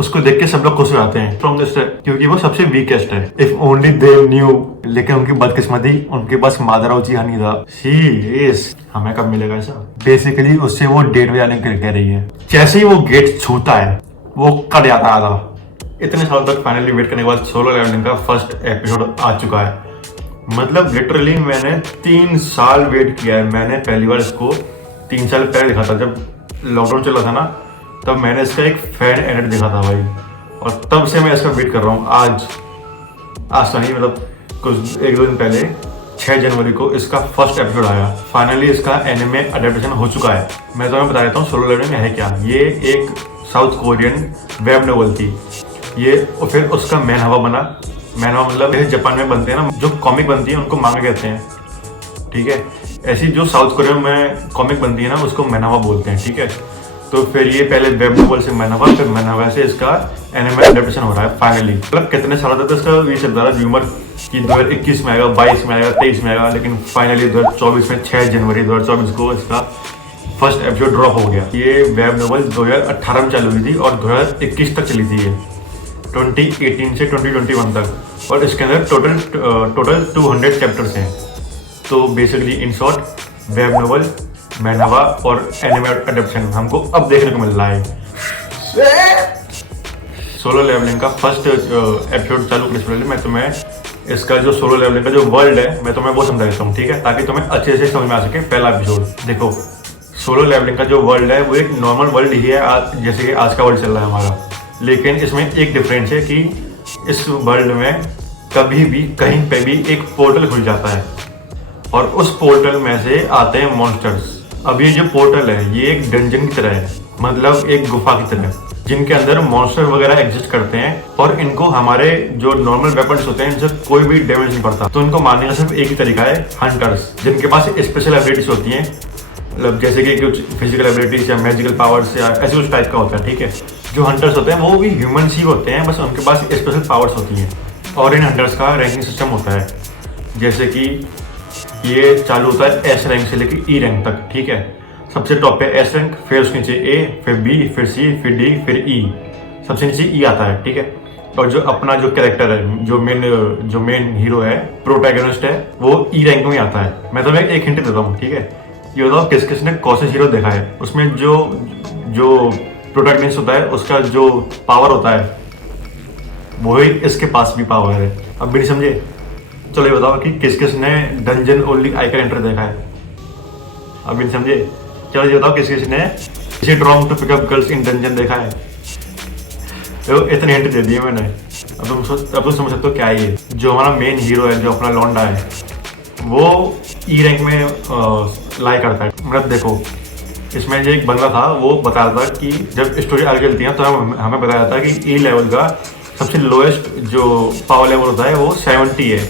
उसको देख के सब लोग खुश हो जाते हैं स्ट्रॉन्गेस्ट है क्योंकि वो सबसे वीकेस्ट है। If only they knew. लेकिन उनकी बदकिस्मती, उनके पास मादर उचिहा नहीं था। शी हमें कब मिलेगा ऐसा। बेसिकली उससे वो डेट बजाने के लिए कह रही है। जैसे ही वो गेट छूता है वो कट जाता था। इतने सालों तक फाइनली वेट करने के बाद सोलो लेवलिंग का फर्स्ट एपिसोड आ चुका है। मतलब लिटरली मैंने 3 साल वेट किया है। मैंने पहली बार इसको 3 साल पहले देखा था, जब लॉकडाउन चला था ना, तब मैंने इसका एक फैन एडिट देखा था भाई। और तब से मैं इसका वेट कर रहा हूँ। आज तो नहीं, मतलब कुछ 1-2 दिन पहले 6 जनवरी को इसका फर्स्ट एपिसोड आया। फाइनली इसका एनिमे अडेप्टेशन हो चुका है। मैं तुम्हें बता देता हूँ सोलो लेवलिंग है क्या। ये एक साउथ कोरियन वेब नॉवल थी ये, और फिर उसका मैन हवा बना। मैन हवा मतलब जैसे जापान में बनते हैं ना, जो कॉमिक बनती है उनको मांगा कहते हैं, ठीक है। ऐसी जो साउथ कोरिया में कॉमिक बनती है ना, उसको मैन हवा बोलते हैं, ठीक है। तो फिर ये पहले वेब नॉवल से मैन हवा, फिर मैन हवा से इसका एनिमे अडेप्टेशन हो रहा है फाइनली। मतलब कितने सालों तक इसका ये चलता रहा र्यूमर कि 2021 में आएगा, 22 में आएगा, 23 में आएगा, लेकिन फाइनली 2024 में 6 जनवरी 2024 को इसका फर्स्ट एपिसोड ड्रॉप हो गया। ये वेब नॉवल 2018 में चालू हुई थी और 2021 तक चली थी ये, 2018 से 2021 तक। और इसके अंदर टोटल 200 चैप्टर्स हैं। तो basically in short web novel, man हवा और एनिमे अडेप्टेशन हमको अब देखने को मिल रहा है। सोलो लेवलिंग का फर्स्ट एपिसोड चालू करने से पहले मैं तुम्हें इसका जो सोलो लेवलिंग का जो वर्ल्ड है मैं तुम्हें वो समझा देता हूँ, ठीक है, ताकि तुम्हें अच्छे से समझ में आ सके। पहला एपिसोड देखो, सोलो लेवलिंग का जो वर्ल्ड है वो एक नॉर्मल वर्ल्ड ही है, जैसे कि आज का वर्ल्ड चल रहा है हमारा। लेकिन इसमें एक डिफरेंस है कि इस वर्ल्ड में कभी भी कहीं पे भी एक पोर्टल खुल जाता है और उस पोर्टल में से आते हैं मॉन्स्टर्स। अब ये जो पोर्टल है ये एक डंजन की तरह है, मतलब एक गुफा की तरह, जिनके अंदर मॉन्स्टर वगैरह एग्जिस्ट करते हैं और इनको हमारे जो नॉर्मल वेपन्स होते हैं इनसे कोई भी डैमेज नहीं पड़ता। तो इनको मारने का सिर्फ एक ही तरीका है, हंटर्स, जिनके पास स्पेशल एबिलिटीज होती हैं, मतलब जैसे कि कुछ फिजिकल एबिलिटीज या मैजिकल पावर्स या ऐसे कुछ टाइप का होता है, ठीक है। जो हंटर्स होते हैं वो भी ह्यूमंस ही होते हैं, बस उनके पास स्पेशल पावर्स होती हैं। और इन हंटर्स का रैंकिंग सिस्टम होता है, जैसे कि ये चालू होता है एस रैंक से लेकर ई रैंक तक, ठीक है। सबसे टॉप पे एस रैंक, फिर उसके नीचे ए, फिर बी, फिर सी, फिर डी, फिर ई, सबसे नीचे ई आता है, ठीक है। और जो अपना जो कैरेक्टर है, जो मेन हीरो है, प्रोटैगनिस्ट है, वो ई रैंक में ही आता है। मैं तुम्हें एक हिंट देता हूँ, ठीक है। ये बताओ किस किस ने कौन से हीरो देखा है। उसमें जो प्रोटैगनिस्ट होता है उसका जो पावर होता है वही इसके पास भी पावर है। अब भी नहीं समझे? चलो ये बताओ कि किस किस ने डंजन ओनली आइकन एंटर देखा है। अब भी नहीं समझे? चलो ये बताओ किस किस ने इसे wrong to pick up girls in dungeon देखा है। तो इतने हिंट दे दिए मैंने। अब तुम समझ सकते हो क्या है ये। जो हमारा मेन हीरो है, जो अपना लौंडा है, वो ई रैंक में लाई करता है। मतलब देखो, इसमें जो एक बंदा था वो बता रहा था कि जब स्टोरी आगे चलती है तो हमें बताया था कि ई लेवल का सबसे लोएस्ट जो पावर लेवल होता है वो 70 है,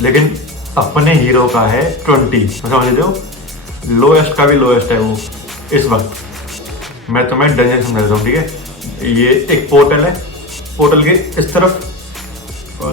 लेकिन अपने हीरो का है 20। समझ लीजिए, लोएस्ट का भी लोएस्ट है वो इस वक्त। मैं तुम्हें डंजन समझा देता हूँ, ठीक है। ये एक पोर्टल है, पोर्टल के इस तरफ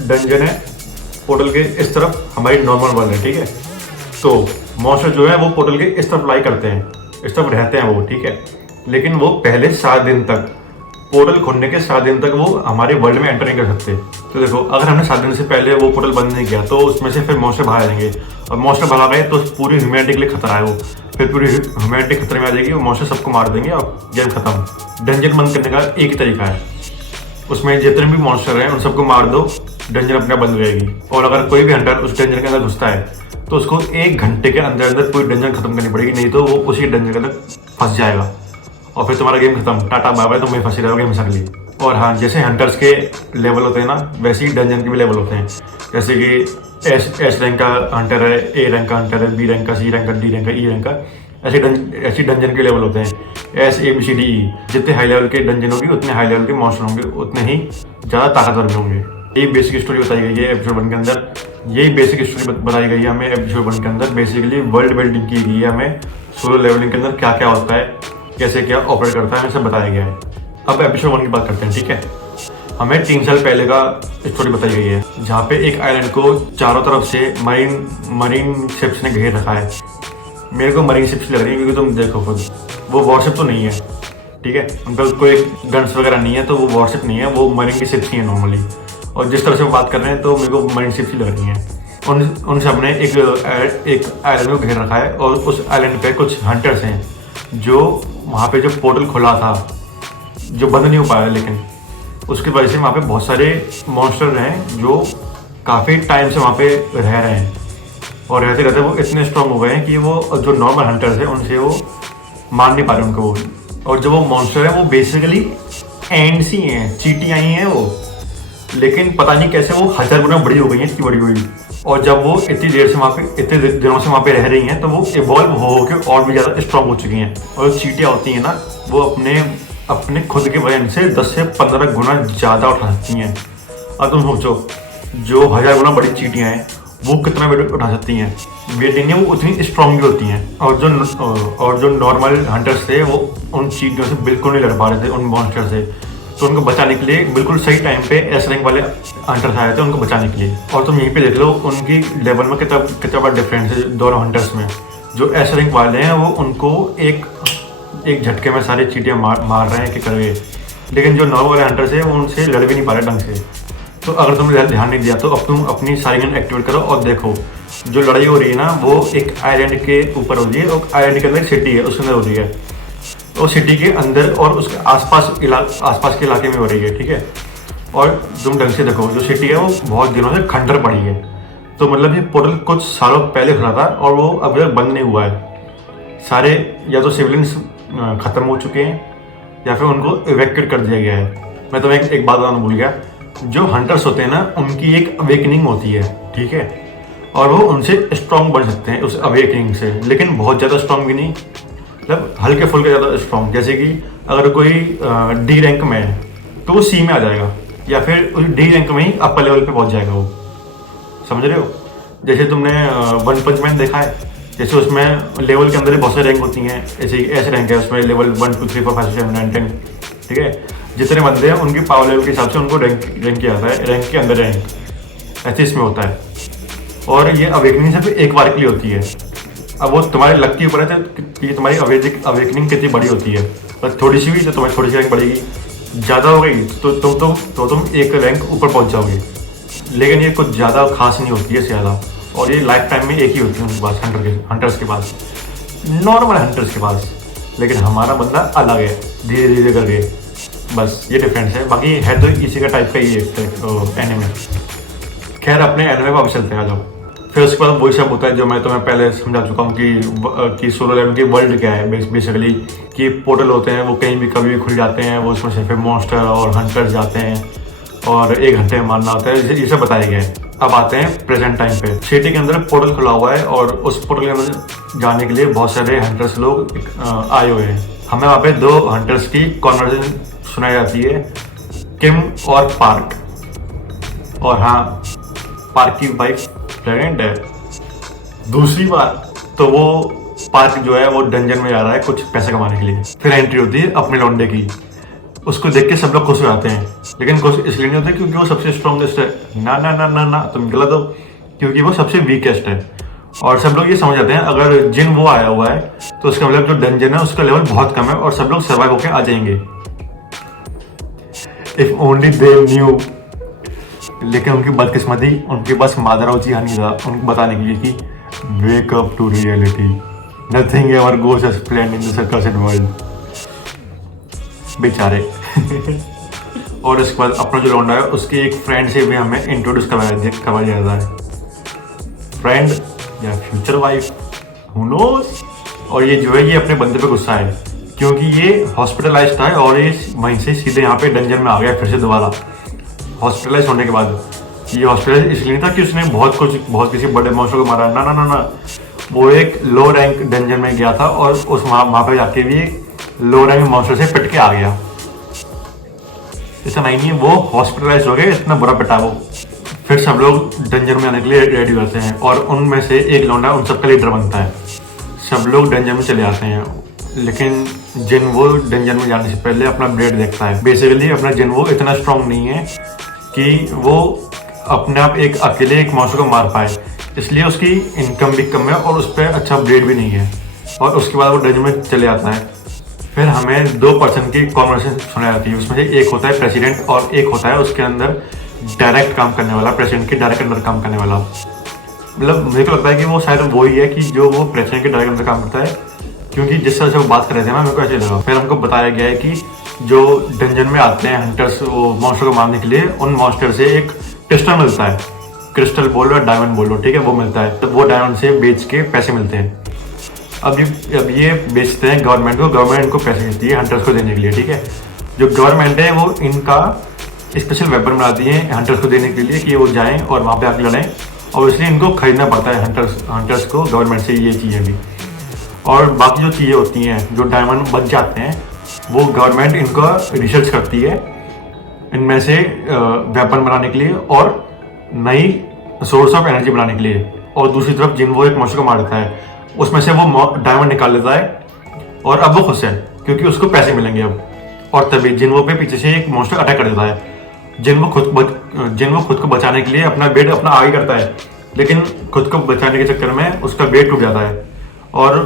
डंजन है, पोर्टल के इस तरफ हमारी नॉर्मल वर्ल्ड है, ठीक है। तो मॉन्स्टर जो है वो पोर्टल के इस तरफ लाई करते हैं, इस तरफ रहते हैं वो, ठीक है। लेकिन वो पहले 7 दिन तक, पोर्टल खोलने के 7 दिन तक वो हमारे वर्ल्ड में एंटर नहीं कर सकते। तो देखो, अगर हमने 7 दिन से पहले वो पोर्टल बंद नहीं किया तो उसमें से फिर मॉन्स्टर बाहर आ जाएंगे, और मॉन्स्टर बाहर आ गए तो पूरी ह्यूमैनिटी के लिए खतरा है वो। फिर पूरी ह्यूमैनिटी खतरे में आ जाएगी, वो मॉन्स्टर सबको मार देंगे और गेम खत्म। डंजन बंद करने का एक ही तरीका है, उसमें जितने भी मॉन्स्टर हैं उन सबको मार दो, डंजन अपने बंद हो जाएगी। और अगर कोई भी हंटर उस डंजन के अंदर घुसता है तो उसको 1 घंटे के अंदर अंदर पूरी डंजन खत्म करनी पड़ेगी, नहीं तो वो उसी डंजन के अंदर फंस जाएगा और फिर तुम्हारा गेम खत्म, टाटा बाय बाय, तुम वहीं फंसी रहोगे हमेशा के लिए। और हाँ, जैसे हंटर्स के लेवल होते हैं ना, वैसे ही डंजन के भी लेवल होते हैं। जैसे कि एस रैंक का हंटर है, ए रैंक का हंटर है, बी रैंक का, सी रैंक का, डी रैंक का, ई रैंक का, ऐसे डंजन के लेवल होते हैं। S A B C D E. जितने हाई लेवल के डंजन होगी उतने हाई लेवल के मॉन्स्टर होंगे, उतने ही ज़्यादा ताकतवर भी होंगे। यही बेसिक स्टोरी बताई गई है एपिसोड 1 के अंदर। यही बेसिक स्टोरी बताई गई है हमें एपिसोड 1 के अंदर। बेसिकली वर्ल्ड बिल्डिंग की गई है हमें, सोलो लेवलिंग के अंदर क्या क्या होता है, कैसे क्या ऑपरेट करता है, हमें सब बताया गया है। अब एपिसोड 1 की बात करते हैं, ठीक है। हमें 3 साल पहले का स्टोरी बताई गई है, जहाँ पे एक आइलैंड को चारों तरफ से मरीन शिप्स ने घेर रखा है। मेरे को मरीन शिप्स लग रही है क्योंकि तुम देखो खुद, वो वॉरशिप तो नहीं है, ठीक है। उनका कोई गन्स वगैरह नहीं है, तो वो वॉरशिप नहीं है, वो मरीन की शिप्स ही है नॉर्मली। और जिस तरह से वो बात कर रहे हैं तो मेरे को मरीन शिप्स ही लग रही हैं। उन सब ने एक आइलैंड को घेर रखा है और उस आइलैंड पे कुछ हंटर्स हैं जो वहाँ पे जो पोर्टल खुला था जो बंद नहीं हो पाया, लेकिन उसकी वजह से वहाँ पे बहुत सारे मॉन्स्टर हैं जो काफ़ी टाइम से वहाँ पे रह रहे हैं। और रहते रहते वो इतने स्ट्रॉन्ग हो गए हैं कि वो जो नॉर्मल हंटर्स हैं उनसे वो मार नहीं पा रहे उनको वो। और जो वो मॉन्स्टर है वो बेसिकली एंड्स ही हैं, चींटियाँ ही हैं वो, लेकिन पता नहीं कैसे वो 1000 गुना बड़ी हो गई हैं, इतनी बड़ी हुई। और जब वो इतनी देर से वहाँ पे इतने दिनों से वहाँ पे रह रही हैं तो वो इवॉल्व हो के और भी ज़्यादा स्ट्रॉन्ग हो चुकी हैं। और जो चींटियाँ होती हैं ना, वो अपने खुद के वजन से 10 से 15 गुना ज़्यादा उठा सकती हैं। अब तुम सोचो, जो 1000 गुना बड़ी चींटियाँ हैं वो कितना वेट उठा सकती हैं, वेट नहीं है, वो उतनी स्ट्रॉन्ग भी होती हैं। और जो नॉर्मल हंटर्स थे वो उन चींटियों से बिल्कुल नहीं लड़ पा रहे थे, उन मॉन्स्टर से। तो उनको बचाने के लिए बिल्कुल सही टाइम पे एस रैंक वाले हंटर्स आए थे उनको बचाने के लिए। और तुम यहीं पे देख लो उनकी लेवल में कितना बड़ा डिफरेंस है दोनों हंटर्स में। जो एस रैंक वाले हैं वो उनको एक झटके में सारी चींटियाँ मार रहे हैं कि कर गए, लेकिन जो नॉर्मल वाले हंटर्स हैं वो उनसे लड़ भी नहीं पा रहे ढंग से। तो अगर तुमने ध्यान नहीं दिया तो अब तुम अपनी सारी गन एक्टिवेट करो और देखो जो लड़ाई हो रही है ना वो एक आइलैंड के ऊपर हो रही है, और आइलैंड के अंदर एक सिटी है उसके अंदर हो रही है, और सिटी के अंदर और उसके आसपास के इलाके में हो रही है, ठीक है। और तुम ढंग से देखो, जो सिटी है वो बहुत दिनों से खंडर पड़ी है, तो मतलब ये पोर्टल कुछ सालों पहले खुला था और वो अभी तक बंद नहीं हुआ है। सारे या तो सिविलियंस खत्म हो चुके हैं या फिर उनको इवैक्यूएट कर दिया गया है। मैं तुम्हें एक बात बताना भूल गया, जो हंटर्स होते हैं ना उनकी एक अवेकनिंग होती है, ठीक है, और वो उनसे स्ट्रॉन्ग बन सकते हैं उस अवेकनिंग से, लेकिन बहुत ज़्यादा स्ट्रॉन्ग भी नहीं, मतलब हल्के फुल्के ज़्यादा स्ट्रॉन्ग। जैसे कि अगर कोई डी रैंक में है तो वो सी में आ जाएगा, या फिर उस डी रैंक में ही अपर लेवल पे पहुंच जाएगा वो, समझ रहे हो। जैसे तुमने वन पंच मैन देखा है, जैसे उसमें लेवल के अंदर ही बहुत सारे रैंक होती हैं, ऐसे ही ऐसे रैंक है उसमें लेवल 1 2 3 4 5 6 7 9 10, ठीक है। जितने बंदे हैं उनकी पावर लेवल के हिसाब से उनको रैंक किया जाता है, रैंक के अंदर रैंक, ऐसे इसमें होता है। और ये अवेकनिंग सिर्फ एक बार के लिए होती है। अब वो तुम्हारे लक के ऊपर है कि तुम्हारी अवेकनिंग कितनी बड़ी होती है। बस थोड़ी सी भी तो तुम्हारी थोड़ी सी रैंक बढ़ेगी, ज़्यादा हो गई तो तुम एक रैंक ऊपर पहुंच जाओगे, लेकिन ये कुछ ज़्यादा खास नहीं होती है ज़्यादा। और ये लाइफ टाइम में एक ही होती है उनके पास, हंटर्स के पास, नॉर्मल हंटर्स के पास। लेकिन हमारा बंदा अलग है, धीरे धीरे करके, बस ये डिफरेंस है। बाकी है तो इसी का टाइप का ही एनिमे। खैर अपने एनिमे पर अब चलते हैं, आ जाओ। फिर उसके बाद वही सब होता है जो मैं तुम्हें पहले समझा चुका हूँ कि सोलो लेवल की वर्ल्ड क्या है बेसिकली, कि पोर्टल होते हैं वो कहीं भी कभी भी खुल जाते हैं, वो उसमें से फिर मॉन्स्टर और हंटर्स जाते हैं और 1 घंटे में मारना होता है, ये सब बताया गया है। अब आते हैं प्रेजेंट टाइम पे। सिटी के अंदर पोर्टल खुला हुआ है और उस पोर्टल के अंदर जाने के लिए बहुत सारे हंटर्स लोग आए हुए हैं। हमें वहाँ पे 2 हंटर्स की कॉन्वर्सेशन सुनाई जाती है, किम और पार्क। और हाँ, पार्क की वाइफ प्रेग्नेंट है। दूसरी बात तो वो पार्क जो है वो डंजन में जा रहा है कुछ पैसे कमाने के लिए। फिर एंट्री होती है अपने लौंडे की, उसको देख के सब लोग खुश हो जाते हैं, लेकिन खुश इसलिए नहीं होते क्योंकि वो सबसे स्ट्रॉन्गेस्ट है, ना ना ना ना ना, तुम गलत हो, क्योंकि वो सबसे वीकेस्ट है। और सब लोग ये समझ जाते हैं अगर जिन वो आया हुआ है तो उसका मतलब जो डंजन है उसका लेवल बहुत कम है और सब लोग सर्वाइव होकर आ जाएंगे। If only they knew. लेकिन उनकी बदकिस्मती, उनके पास मादरा उची नहीं था उनको बताने के लिए कि wake up to reality, nothing ever goes as planned in the cursed world. बेचारे। और इसके बाद अपना जो लौंडा है उसके एक फ्रेंड से भी हमें इंट्रोड्यूस करवाया जाता है, फ्रेंड या फ्यूचर वाइफ, हु नोस। और ये जो है ये अपने बंदे पे गुस्सा है क्योंकि ये हॉस्पिटलाइज था और ये वहीं से सीधे यहाँ पे डंजन में आ गया फिर से दोबारा हॉस्पिटलाइज होने के बाद। ये हॉस्पिटलाइज इसलिए था कि उसने बहुत किसी बड़े मॉन्स्टर को मारा, ना ना ना ना, वो एक लो रैंक डंजन में गया था और उस वहाँ पे जाके भी लो रैंक मॉन्स्टर से पिट के आ गया। ऐसा नहीं है, वो हॉस्पिटलाइज हो गए, इतना बुरा पिटा वो। फिर सब लोग डंजन में आने के लिए रेडी होते हैं और उनमें से एक लौंडा उन सबका लीडर बनता है। सब लोग डंजन में चले आते हैं, लेकिन जिन वो डंजन में जाने से पहले अपना ब्लेड देखता है। बेसिकली अपना जिन वो इतना स्ट्रांग नहीं है कि वो अपने आप अकेले एक मॉन्स्टर को मार पाए, इसलिए उसकी इनकम भी कम है और उस पर अच्छा ब्लेड भी नहीं है। और उसके बाद वो डंजन में चले आता है। फिर हमें 2 पर्सन की कॉन्वर्सेशन सुनाई जाती है। उसमें से एक होता है प्रेसिडेंट और एक होता है उसके अंदर डायरेक्ट काम करने वाला, प्रेसिडेंट के डायरेक्ट अंदर काम करने वाला। मतलब मुझे तो लगता है कि वो शायद वही है कि जो वो प्रेसिडेंट के डायरेक्ट अंदर काम करता है, क्योंकि जिस तरह से वो बात कर रहे थे ना, मेरे को ऐसे लगा। फिर हमको बताया गया है कि जो डंजन में आते हैं हंटर्स वो मॉन्स्टर को मारने के लिए, उन मॉन्स्टर से एक क्रिस्टल मिलता है, क्रिस्टल बोलो या डायमंड बोलो, ठीक है, वो मिलता है। तो वो डायमंड से बेच के पैसे मिलते हैं। अब ये बेचते हैं गवर्नमेंट को, गवर्नमेंट इनको पैसे देती है हंटर्स को देने के लिए, ठीक है। जो गवर्नमेंट है वो इनका स्पेशल वेपन बनाती है हंटर्स को देने के लिए कि वो जाएं और वहाँ पे आके लड़ें, और इसलिए इनको खरीदना पड़ता है हंटर्स को गवर्नमेंट से ये चीज़ें भी। और बाकी जो चीज़ें होती हैं, जो डायमंड बच जाते हैं, वो गवर्नमेंट इनका रिसर्च करती है इनमें से वेपन बनाने के लिए और नई सोर्स ऑफ एनर्जी बनाने के लिए। और दूसरी तरफ जिन वो एक मॉन्स्टर को मार देता है, उसमें से वो डायमंड निकाल लेता है और अब वो खुश है क्योंकि उसको पैसे मिलेंगे अब। और तभी जिनवो पे पीछे से एक मॉन्स्टर अटैक कर देता है। जिनवो खुद को बचाने के लिए अपना बेड अपना आगे करता है, लेकिन खुद को बचाने के चक्कर में उसका बेड टूट जाता है और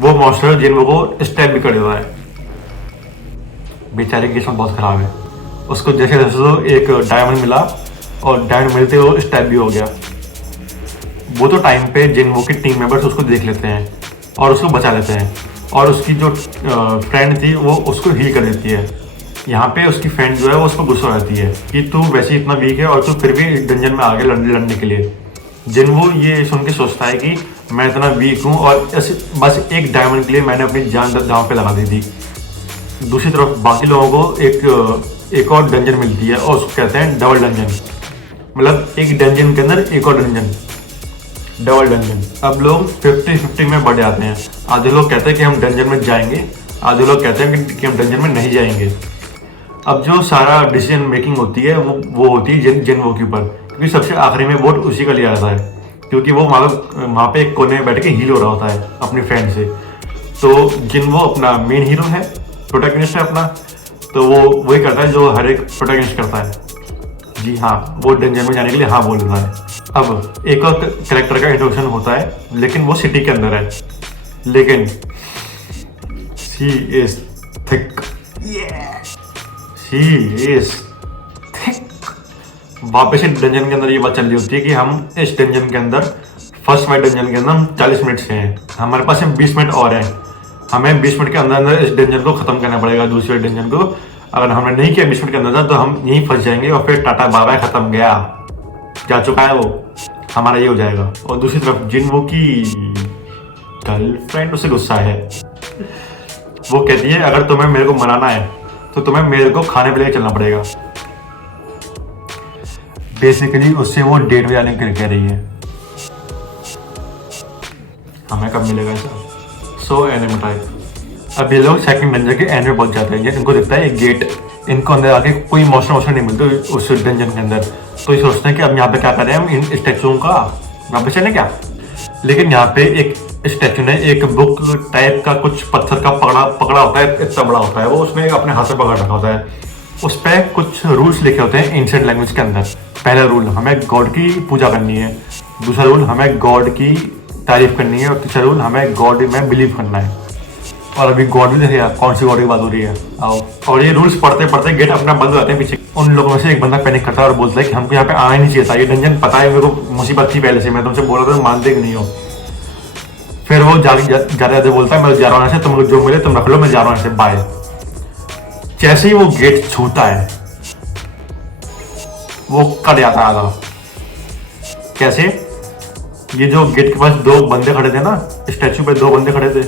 वो मॉन्स्टर जिनवो को स्टैब भी कर देता है। बेचारे की किस्मत बहुत खराब है। उसको जैसे जैसे तो एक डायमंड मिला और डायमंड मिलते वो स्टैब भी हो गया। वो तो टाइम पे जिनवो के टीम मेंबर्स उसको देख लेते हैं और उसको बचा लेते हैं, और उसकी जो फ्रेंड थी वो उसको हील कर देती है। यहाँ पे उसकी फ्रेंड जो है वो उसको गुस्सा रहती है कि तू वैसे इतना वीक है और तू फिर भी डंजन में आगे लड़ने के लिए। जिनवो ये सुन के सोचता है कि मैं इतना वीक हूँ और बस एक डायमंड के लिए मैंने अपनी जान दांव पे लगा दी थी। दूसरी तरफ बाकी लोगों को एक और डंजन मिलती है और उसको कहते हैं डबल डंजन। मतलब एक डंजन के अंदर एक और डंजन, डबल डंजन। अब लोग 50-50 में बढ़ जाते हैं। आधे लोग कहते हैं कि हम डंजन में जाएंगे, आधे लोग कहते हैं कि हम डंजन में नहीं जाएंगे। अब जो सारा डिसीजन मेकिंग होती है वो होती है जिनवो के ऊपर, क्योंकि सबसे आखिरी में वोट उसी का लिया जाता है, क्योंकि वो वहाँ पे एक कोने में बैठ के हील हो रहा होता है अपनी फ्रेंड से। तो जिनवो अपना मेन हीरो है, प्रोटैगनिस्ट है अपना, तो वो वही करता है जो हर एक प्रोटैगनिस्ट करता है। जी हाँ, वो डंजन में जाने के लिए हाँ बोल देता है। अब एक और कैरेक्टर का इंट्रोडक्शन होता है, लेकिन वो सिटी के अंदर है, लेकिन she is thick, she is thick. वापस से डंजन के अंदर ये बात चल रही होती है कि हम इस डंजन के अंदर, फर्स्ट वाइट डंजन के अंदर हम 40 मिनट से हैं, हमारे पास 20 मिनट और हैं, हमें 20 मिनट के अंदर अंदर इस डंजन को खत्म करना पड़ेगा, दूसरे डंजन को। अगर हमने नहीं किया 20 मिनट के अंदर तो हम यहीं फंस जाएंगे और फिर टाटा बाय बाय, खत्म, गया, जा चुका है वो, हमारा ये हो जाएगा। और दूसरी तरफ जिनवो की गर्लफ्रेंड उससे गुस्सा है। वो कहती है अगर तुम्हें मेरे को मनाना है तो तुम्हें मेरे को खाने पे लेके चलना पड़ेगा। बेसिकली उससे वो डेट पे जाने के लिए कह रही है। हमें कब मिलेगा ऐसा? सो एनिमे टाइप। अब ये लोग सेकंड डंजन के एंड में पहुंच जाते हैं। इनको दिखता है एक गेट, इनको अंदर आके कोई मॉन्स्टर नहीं मिलते उस डंजन के अंदर। तो ये सोचते हैं कि अब यहाँ पे क्या करें हम इन स्टैचुओं का, यहाँ पे चले क्या। लेकिन यहाँ पे एक स्टैचू ने एक बुक टाइप का कुछ पत्थर का पकड़ा होता है, इतना बड़ा होता है वो, उसमें अपने हाथ में पकड़ रखा होता है। उस पर कुछ रूल्स लिखे होते हैं एंशिएंट लैंग्वेज के अंदर। पहला रूल, हमें गॉड की पूजा करनी है। दूसरा रूल, हमें गॉड की तारीफ करनी है। और तीसरा रूल, हमें गॉड में बिलीव करना है। और अभी गॉड भी देखेगा कौन सी गॉड की बात हो रही है, आओ। और ये रूल्स पढ़ते पढ़ते गेट अपना बंद हो जाते हैं पीछे। उन लोगों में से एक बंदा पैनिक करता है और बोलता है कि हमको यहाँ पे आना ही नहीं चाहिए था, ये डंजन पता है मेरे को मुसीबत थी पहले से, मैं तुमसे बोल रहा था, मानते कि नहीं हो। फिर वो जाते जाते बोलता है मैं जा रहा हूँ ऐसे, तुम लोग जो मिले तुम रख लो, मैं जा रहा हूँ ऐसे, बाय। जैसे ही वो गेट छूता है वो कट जाता है आधा। कैसे? ये जो गेट के पास 2 बंदे खड़े थे ना, स्टैचू पे 2 बंदे खड़े थे,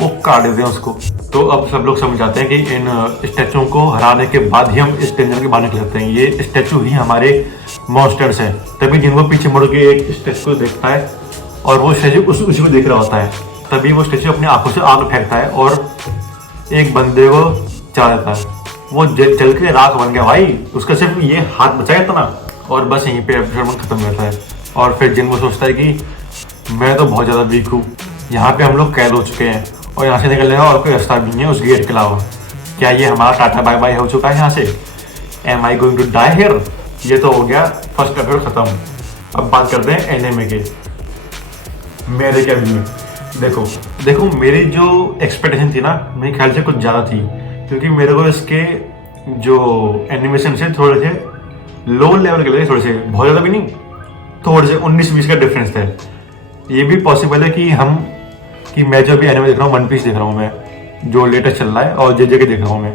वो काट देते हैं उसको। तो अब सब लोग समझ जाते हैं कि इन स्टैचुओं को हराने के बाद ही हम इस डंजन के बाहर निकल सकते हैं, ये स्टैचू ही हमारे मॉन्स्टर्स हैं। तभी जिनको पीछे मुड़ के एक स्टैचू को देखता है और वो स्टैचू उसी को देख रहा होता है। तभी वो स्टैचू अपनी आंखों से आग फेंकता है और एक बंदे को चला देता है। वो जल के राख बन गया भाई, उसका सिर्फ ये हाथ बचाया था ना। और बस यहीं पे एपिसोड खत्म हो जाता है। और फिर जिनको सोचता है कि मैं तो बहुत ज़्यादा वीक हूँ, यहाँ पे हम लोग कैद हो चुके हैं और यहाँ से निकलने का और कोई रास्ता भी नहीं है उस गेट के अलावा। क्या ये हमारा टाटा बाय बाय हो चुका है यहाँ से? Am I going to die here? ये तो हो गया फर्स्ट एपिसोड खत्म। अब बात करते हैं एनिमे के। मेरे क्या व्यू है? देखो देखो मेरी जो एक्सपेक्टेशन थी ना, मेरे ख्याल से कुछ ज़्यादा थी, क्योंकि मेरे को इसके जो एनिमेशन से थोड़े से लो लेवल के लगे, थोड़े से, बहुत ज़्यादा भी नहीं, थोड़े से 19-20 का डिफरेंस है। ये भी पॉसिबल है कि मैं जो अभी एनिमे देख रहा हूँ, वन पीस देख रहा हूँ मैं, जो लेटेस्ट चल रहा है, और जे के देख रहा हूँ मैं,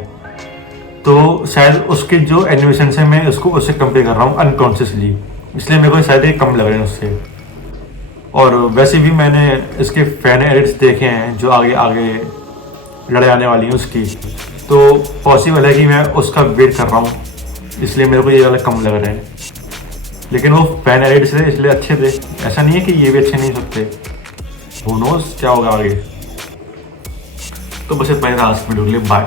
तो शायद उसके जो एनिमेशन से मैं उसको उससे कंपेयर कर रहा हूँ अनकॉन्शियसली, इसलिए मेरे को शायद ये कम लग रहे हैं उससे। और वैसे भी मैंने इसके फैन एडिट्स देखे हैं जो आगे आगे लड़ाई आने वाली है उसकी, तो पॉसिबल है कि मैं उसका वेट कर रहा हूँ, इसलिए मेरे को ये वाले कम लग रहे हैं। लेकिन वो फैन एडिट्स थे इसलिए अच्छे थे, ऐसा नहीं है कि ये भी अच्छे नहीं सकते, हू नोज क्या होगा आगे। तो बस इतना ही था आज वीडियो के लिए, बाय।